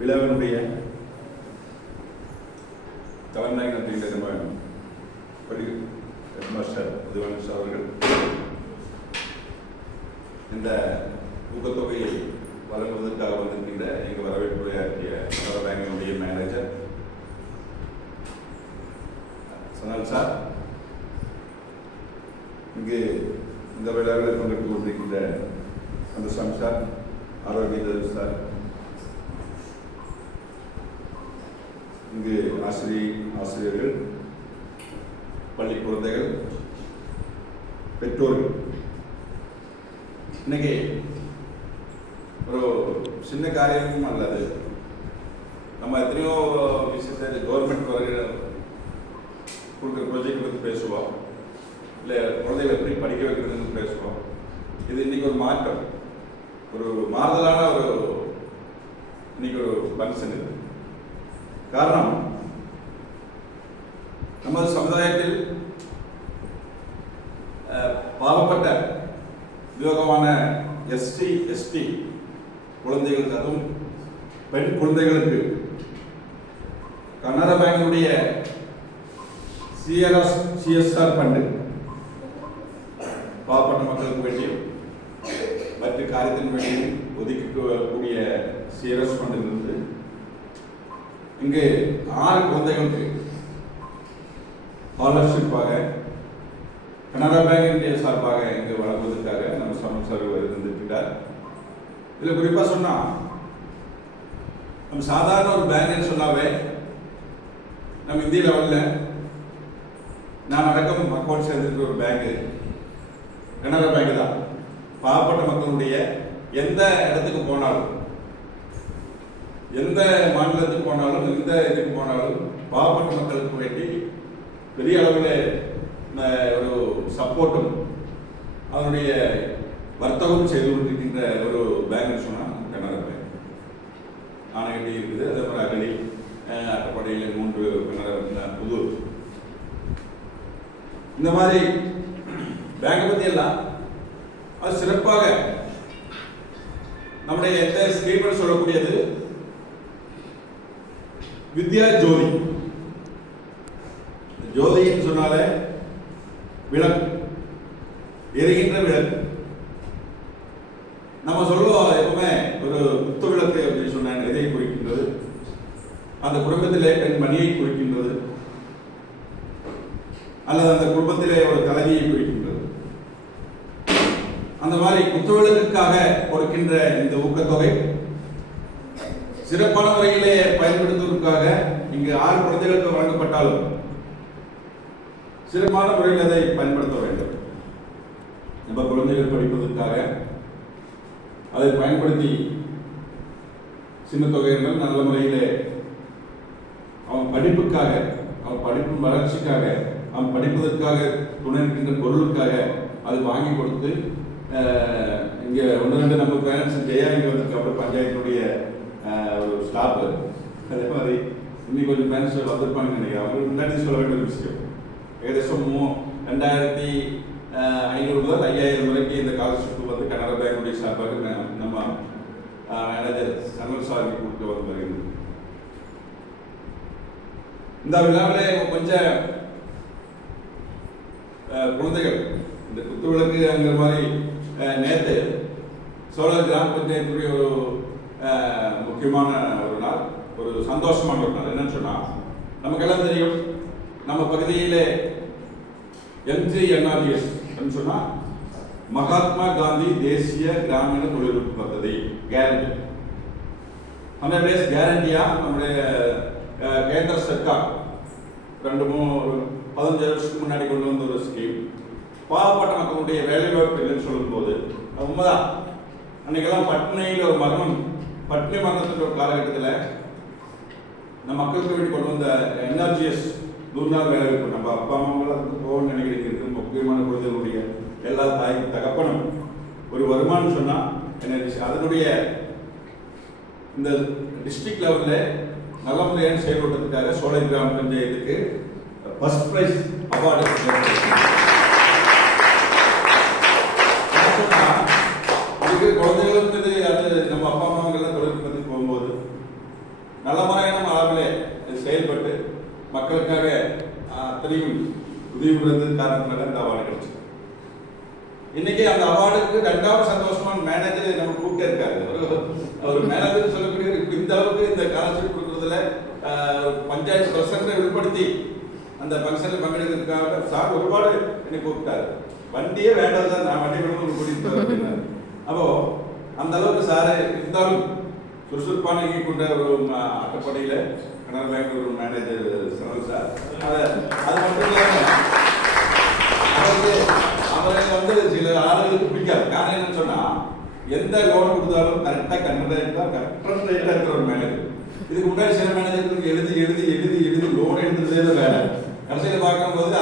விழாவினுடைய தலைமையாக நம்ம ஹெட்மாஸ்டர் உதயவாணி அவர்கள் இந்த ஊக்கத்தொகையை வழங்குவதற்காக வந்திருக்கின்ற எங்கள் வரவேற்புரையாற்றிய கனரா பேங்கினுடைய மேனேஜர் சனல் சார், இங்கு இந்த விழாவில் பங்கெடுத்து கொண்டிருக்கின்ற கந்தசாமி சார், ஆரோக்கிய சார், இங்கு ஆசிரியர்கள், பள்ளி குழந்தைகள், பெற்றோர்கள், இன்னைக்கு ஒரு சின்ன காரியம் அல்லது நம்ம எத்தனையோ விஷயத்தை கவர்மெண்ட் வருகிற கொடுக்குற ப்ராஜெக்ட் பற்றி பேசுவோம், இல்லை குழந்தைகளை எப்படி படிக்க வைக்கிறதுன்னு பேசுவோம். இது இன்னைக்கு ஒரு மாற்றம், ஒரு மாறுதலான இன்னைக்கு ஒரு ஃபங்க்ஷன். இது காரணம், நமது சமுதாயத்தில் பாவப்பட்ட விவேகமான எஸ்சி எஸ்டி குழந்தைகளுக்கு, அதுவும் பெண் குழந்தைகளுக்கு கனரா பேங்கினுடைய சிஎஸ்ஆர் ஃபண்டு பாவப்பட்ட மக்களுக்கு வேண்டியும் மற்ற காரியத்தின் வேண்டியும் ஒதுக்கக்கூடிய சிஎஸ்ஆர் ஃபண்டிலிருந்து இங்கு 6 குழந்தைகளுக்கு ஸ்காலர்ஷிப்பாக கனரா பேங்கினுடைய சார்பாக இங்கு வழங்குவதற்காக நம்ம சமூக இருந்திருக்கிறார். இதில் குறிப்பாக சொன்னால், நம்ம சாதாரண ஒரு பேங்க்னு சொன்னாவே நம்ம இந்திய லெவலில் நான் அடக்கம் அக்கௌண்ட் சேர்ந்துருக்கிற ஒரு பேங்கு கனரா பேங்க் தான். பாவப்பட்ட மக்களுடைய எந்த இடத்துக்கு போனாலும், எந்த மாநிலத்துக்கு போனாலும், எந்த இதுக்கு போனாலும் பாவப்பட்ட மக்களுக்கு வேண்டி பெரிய அளவில் ஒரு சப்போர்ட்டும் அதனுடைய வர்த்தகம் செய்து கொண்டிருக்கின்ற ஒரு பேங்க்னு சொன்னால் கனரா பேங்க். ஆனைக்கட்டி இருக்குது, அதே மாதிரி அகடி, அட்டப்பாடியில் 3 கனரா, புதூர், இந்த மாதிரி பேங்கை பற்றி எல்லாம் அது சிறப்பாக நம்முடைய எந்த ஸ்கீம்னு சொல்லக்கூடியது வித்யா ஜோதி. ஜோதின்னு சொன்னாலே விளக்கு, எரிகின்ற விளக்கு. நம்ம சொல்லுவோம் எப்பவுமே ஒரு குத்து விளக்கு அப்படின்னு சொன்னாங்க, எதை குறிக்கின்றது? அந்த குடும்பத்திலே பெண்மணியை குறிக்கின்றது, அல்லது அந்த குடும்பத்திலே ஒரு தலைவியை குறிக்கின்றது. அந்த மாதிரி குத்துவிளக்குக்காக கொடுக்கின்ற இந்த ஊக்கத்தொகை சிறப்பான முறையிலே பயன்படுத்துவதற்காக இங்கு 6 குழந்தைகளுக்கு வழங்கப்பட்டாலும் சிறப்பான முறையில் அதை பயன்படுத்த வேண்டும். நம்ம குழந்தைகள் படிப்பதற்காக அதை பயன்படுத்தி சின்ன தொகையினர் நல்ல முறையிலே அவன் படிப்புக்காக, அவன் படிப்பு வளர்ச்சிக்காக, அவன் படிப்பதற்காக துணை இருக்கின்ற பொருளுக்காக அது வாங்கி கொடுத்து, இங்கே 1-2 நம்ம பேரண்ட்ஸ் ஜெயா இங்கே வந்திருக்கு, அப்புறம் பஞ்சாயத்தினுடைய ஒரு ஸ்டாஃப், அதே மாதிரி இன்னைக்கு கொஞ்சம் பேரண்ட்ஸ் வந்திருப்பாங்க நினைக்கிறேன். அவங்களுக்கு முன்னாடி சொல்ல வேண்டிய ஒரு விஷயம், ஏகദേശம் 2500 முதல் 5000 வரைக்கும் இந்த ஸ்காலர்ஷிப் வந்து கனரா பேங்குடைய சார்பாக நம்ம மேனேஜர் சனல் சார் கொடுத்து வந்து வருகிறது. இந்த விழாவில் கொஞ்சம் குழந்தைகள் இந்த குத்துவிளக்குங்கிற மாதிரி நேற்று சோழர் கிராம பஞ்சாயத்துடைய ஒரு முக்கியமான ஒரு நாள், ஒரு சந்தோஷமான ஒரு நாள். என்னன்னு சொன்னால், நமக்கெல்லாம் தெரியும், நம்ம பகுதியிலே MGNRGS சொன்னால் மகாத்மா காந்தி தேசிய கிராமீண தொழில்நுட்ப பദ്ധதி கேரண்டி. 100 days கேரண்டியா நம்முடைய கேந்திர சர்க்கார் 15 வருஷத்துக்கு முன்னாடி கொண்டு வந்த ஒரு ஸ்கீம். பாவப்பட்ட மக்களுடைய வேலைவாய்ப்பு இல்லைன்னு சொல்லும்போது உண்மைதான். அன்னைக்கெல்லாம் பட்னியில் ஒரு மரணம், பட்னி மரணத்துக்கு ஒரு காலகட்டத்தில் இந்த மக்களுக்கு வேண்டி கொண்டு வந்த NRGS 100 நாள் வேலைவாய்ப்பு. நம்ம அப்பா அம்மாவெல்லாம் போகணும்னு நினைக்கிறீங்க, முக்கியமான குழந்தைகளுடைய எல்லா தாய் தகப்பனும் ஒரு வருமானம் சொன்னால் NRGS அதனுடைய இந்த டிஸ்ட்ரிக்ட் லெவலில் நல்ல முறையான செயல்படுறதுக்காக சோழர் கிராம பஞ்சாயத்துக்கு ஃபர்ஸ்ட் பிரைஸ் அவார்டு. இதுக்கு குழந்தைகளுக்கு அது நம்ம அப்பா அம்மாவெல்லாம் தொழில்நுட்பத்துக்கு போகும்போது உதவி புரிந்தது காரணத்தினால இந்த அவார்டு கிடைச்சது. இன்னைக்கு அந்த அவார்டுக்கு 2வது சந்தோஷமான மேனேஜர் நம்ம கூப்பிட்டே இருக்காரு. ஒரு மேனேஜர் சொல்லக்கூடிய இந்த அளவுக்கு இந்த ஸ்காலர்ஷிப் கொடுக்கறதுல பஞ்சாயத்து பிரசிடண்டை உட்படுத்தி அந்த ஃபங்க்ஷனில் பங்கெடுக்கிறதுக்காக சார் ஒருபாடு என்னை கூப்பிட்டாரு. வண்டியே வேண்டாம் சார், நான் வண்டி கொண்டு கூட்டிட்டு போறேன். அப்போ அந்த அளவுக்கு சார் இருந்தாலும் சுறுசுறுப்பான இயங்கி கொண்ட ஒரு அட்டப்படையில் கனரா பேங்க் ஒரு மேனேஜர் சொன்னார் சார். அது மட்டும் இல்லாமல் அவருக்கு சில ஆளுகளுக்கு பிடிக்காது. காரணம் என்னன்னு சொன்னா எந்த லோன் கொடுத்தாலும் கரெக்டாக கரெக்டாக இருக்கிற ஒரு மேனேஜர். இதுக்கு முன்னாடி சில மேனேஜருக்கு எழுதி எழுதி எழுதி எழுதி லோன் எழுதுறதே வேலை. கடைசியில் பார்க்கும்போது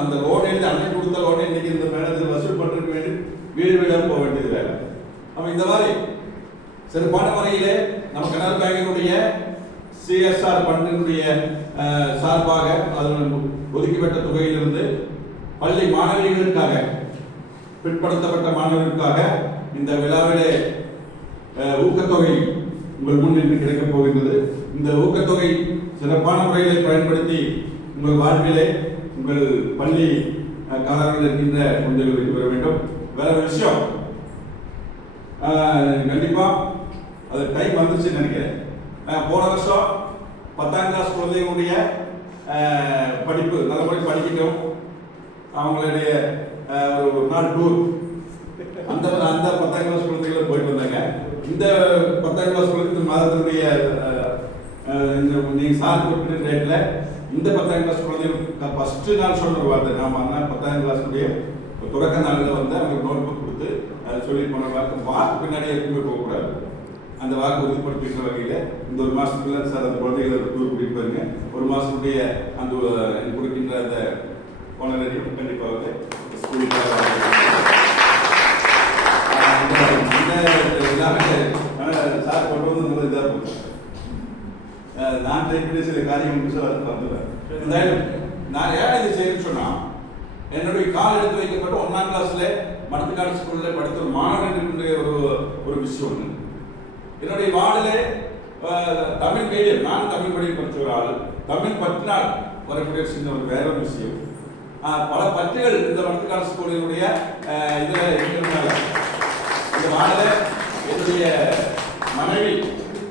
அந்த லோன் எழுதி அன்னைக்கு கொடுத்த லோனை இன்னைக்கு இந்த மேனேஜர் வசூல் பண்ணுறதுக்கு வேண்டி வீடு வீடாக போக வேண்டியது வேலை. அப்போ இந்த மாதிரி சிறப்பான முறையிலே நம்ம கனரா பேங்கினுடைய சிஎஸ்ஆர் ஃபண்டினுடைய சார்பாக அதன் ஒதுக்கப்பட்ட தொகையிலிருந்து பள்ளி மாணவிகளுக்காக பிற்படுத்தப்பட்ட மாணவர்களுக்காக இந்த விழாவிலே ஊக்கத்தொகை உங்கள் முன் இன்று கிடைக்கப் போகின்றது. இந்த ஊக்கத்தொகை சிறப்பான முறைகளை பயன்படுத்தி உங்கள் வாழ்விலே உங்கள் பள்ளி காலங்களில் இருக்கின்ற குழந்தைகள் வர வேண்டும். வேற ஒரு விஷயம், கண்டிப்பா அது டைம் வந்துச்சுன்னு நினைக்கிறேன். போன வருஷம் 10ஆம் கிளாஸ் குழந்தைகளுடைய படிப்பு நல்லபடி படிக்கட்டும், அவங்களுடைய ஒரு நாள் டூர் அந்த 10ஆம் கிளாஸ் குழந்தைகளை போயிட்டு வந்தாங்க. இந்த 10ஆம் கிளாஸ் குழந்தை மாதத்தினுடைய நீங்கள் சார் கொடுக்குற ரேட்டில் இந்த 10ஆம் கிளாஸ் குழந்தைகள் ஃபஸ்ட்டு நாள் சொன்ன ஒரு வார்த்தை, நாம் 10ஆம் கிளாஸுடைய தொடக்க நாளில் வந்து அவங்களுக்கு நோட் புக் கொடுத்து அதை சொல்லி போன வாக்கு பின்னாடி எப்பவுமே போகக்கூடாது. அந்த வாக்கு உறுதிப்படுத்துகிற வகையில் இந்த ஒரு மாதத்துக்குள்ள சார் அந்த குழந்தைகளை டூர் கூட்டிட்டு போயிருங்க. ஒரு மாதத்துடைய அந்த கொடுக்கின்ற அந்த ஓனரையும் கண்டிப்பாக ஸ்கூலுக்காக சார் கொண்டு வந்து நல்ல இதாக போகும். நான் ட்ரை சில காரியம் சார் வந்துடுறேன். நான் ஏன் இது செய்யணும்னு சொன்னால், என்னுடைய கால் எடுத்து வைக்கப்பட்ட 1ஆம் கிளாஸ்ல மடத்துக்காடு ஸ்கூலில் படித்த ஒரு மாணவன் இருக்கின்ற ஒரு விஷயம் ஒன்று. என்னுடைய வார்டிலே தமிழ் மீடியம், நான் தமிழ் மீடியம் படித்த ஒரு ஆள், தமிழ் பற்றினால் வரக்கூடிய சின்ன ஒரு வேற ஒரு விஷயம். பல பற்றுகள் இந்த மடத்துக்காடு ஸ்கூலினுடைய இதில் இருக்கிறதுனால இந்த வார்டில் என்னுடைய மனைவி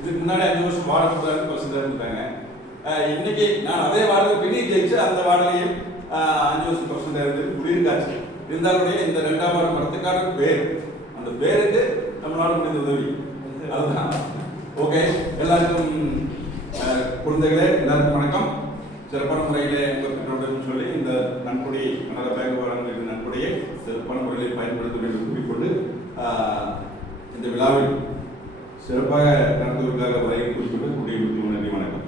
இதுக்கு முன்னாடி 5 வருஷம் வார்டு பர்சன்டாக இருந்தாங்க. இன்னைக்கு நான் அதே வார்டில் பின்னி ஜெயிச்சு அந்த வார்டிலையும் 5 வருஷம் பர்சன்டாக இருந்து குடியிருக்காச்சு. இருந்தாலுடைய இந்த 2ஆம் வார்டு மடத்துக்காடு பேர், அந்த பேருக்கு நம்மளால முடிந்த உதவி அதுதான். ஓகே, எல்லாருக்கும் குழந்தைகளே எல்லாருக்கும் வணக்கம். சிறப்பான முறையிலே உங்கள் பெற்றோருடன் சொல்லி இந்த நன்கொடை கனரா பேங்க் வழங்குகிற நன்கொடையை சிறப்பான முறையில் பயன்படுத்த வேண்டும் கூறிக்கொண்டு இந்த விழாவில் சிறப்பாக நடத்துவதற்காக வரையை குறிப்பிட்டு கூடிய நன்றி, வணக்கம்.